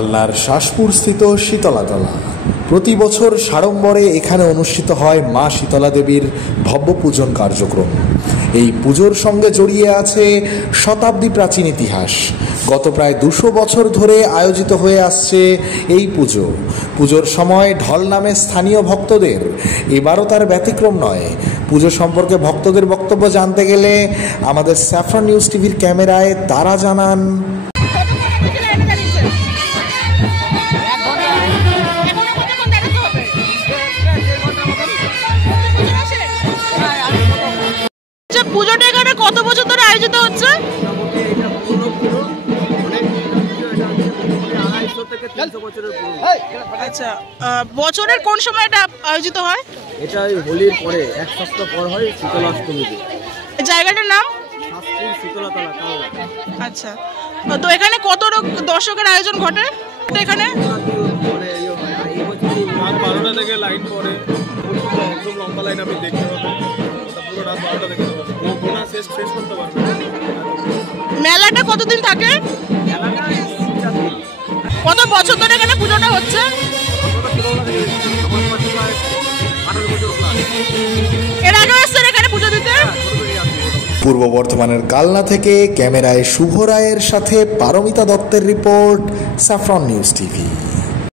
কালনার শাসপুরস্থিত শীতলাতলা। প্রতি বছর সাড়ম্বরে এখানে অনুষ্ঠিত হয় মা শীতলা দেবীর ভব্য পূজন কার্যক্রম। এই পুজোর সঙ্গে জড়িয়ে আছে শতাব্দী প্রাচীন ইতিহাস। গত প্রায় 200 বছর ধরে আয়োজিত হয়ে আসছে এই পুজো। পুজোর সময় ঢল নামে স্থানীয় ভক্তদের, এবারও তার ব্যতিক্রম নয়। পুজো সম্পর্কে ভক্তদের বক্তব্য জানতে গেলে আমাদের স্যাফরন নিউজ টিভির ক্যামেরায় তারা জানান, পুজোটা এখানে কত বছর ধরে আয়োজিত হচ্ছে? আচ্ছা, বছরের কোন সময় এটা আয়োজিত হয়? এটা হোলির পরে এক সপ্তাহ পর হয়, শীতলাষ্টমীতে। জায়গাটার নাম শীতলাতলা, কালনা। আচ্ছা, তো এখানে কত দর্শকের আয়োজন ঘটে এখানে? 12টা থেকে লাইন পড়ে, একদম লম্বা লাইন আপনি দেখতে পাবেন। পুরো রাত 12টা থেকে গোনা শেষ করতে পারবেন। মেলাটা কতদিন থাকে? কত বছর ধরে এখানে পুজোটা হচ্ছে? এর আগে আসছেন এখানে পুজো দিতে? পূর্ব বর্ধমানের কালনা থেকে ক্যামেরায় শুভ রায়ের সাথে পারমিতা দত্তের রিপোর্ট, স্যাফরন নিউজ টিভি।